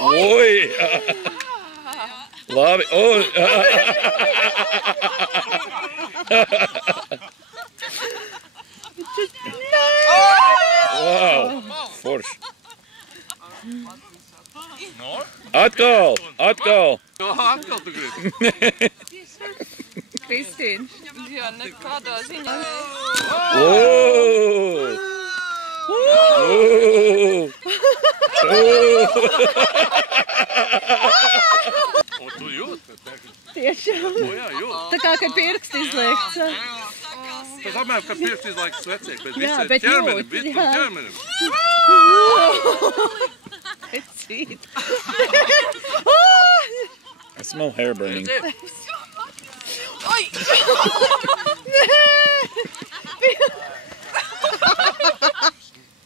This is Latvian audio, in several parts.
Oi! Labi, un... Wow! Forši! Atkal! Atkal! Atkal tu gribi? Kristīna. Jā, nekādā ziņā. O, tu jūti? Tiešām. O, jā, jūti. Tā kā, kad pirksts izliekts. Tas apmēram, ka pirksts izlaiks svecīgi, bet Jā, visi bet ķermenim, jūt, visi jā. ķermenim. Pecīt. I smell hair burning. Oi!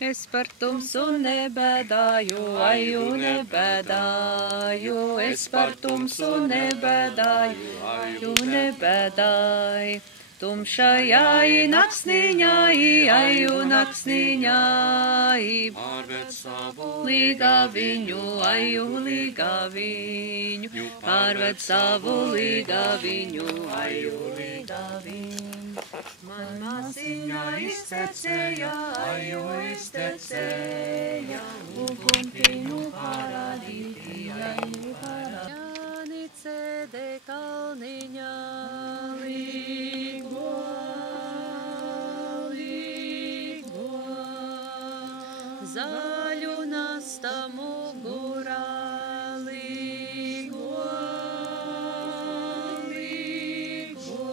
Es par tumsu nebēdāju, aju nebēdāju. Es par tumsu nebēdāju, aju nebēdāju. Tumšajai naksniņai, aju naksniņai. Pārved savu līgaviņu, aju līgaviņu. Pārved savu līgaviņu, aju līgaviņu. Man māsiņā iztecēja, aju iztecēja. Uguntiņu parādīti, aju parādīti. Jānice de kalniņā līgo, līgo. Zaļu nasta mugurā līgo, līgo.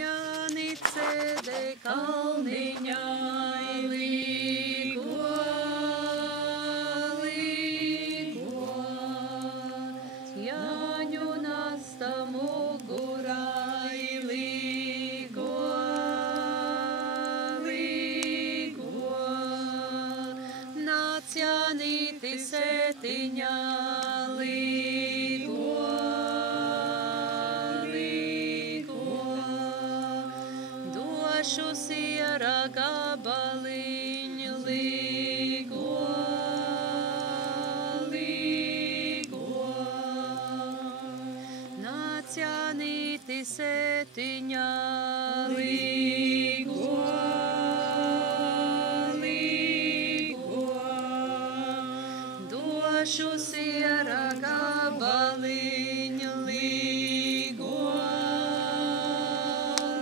Jānice de kalniņā līgo, līgo. Jāņu nasta mugurai līgo, līgo. Nāc Jānīti sētiņā līgo, līgo. Došu siera gabaliņu līgo, līgo. Nāc Jānīti sētiņā līgo, līgo. Došu siera gabaliņu līgo,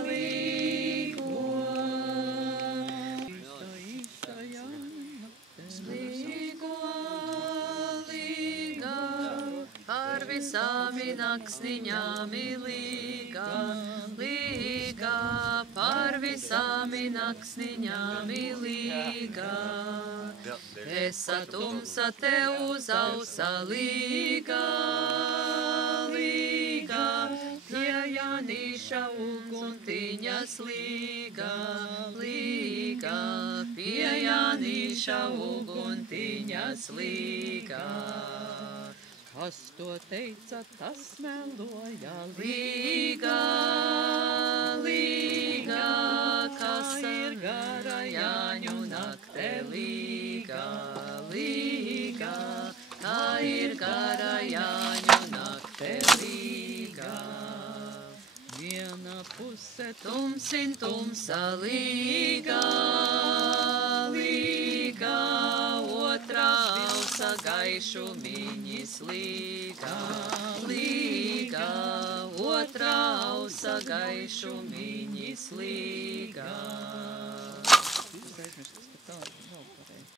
līgo. Līgo, līga, par visām naksniņām līga, līga, par visām naksniņām līga. Esa tumsa te uz ausa līga, līga, pie Jānīša uguntiņas līga, līga, pie Jānīša uguntiņas līga. Kas to teica, tas meloja līga, līga, kas ir gara Jāņu nakte līga, līga, kā ir gara Jāņu nakte līga. Viena puse tumsin tumsa līga, līga, otrā ausa gaišu miņis līga, līga, otrā ausa gaišu miņis līga.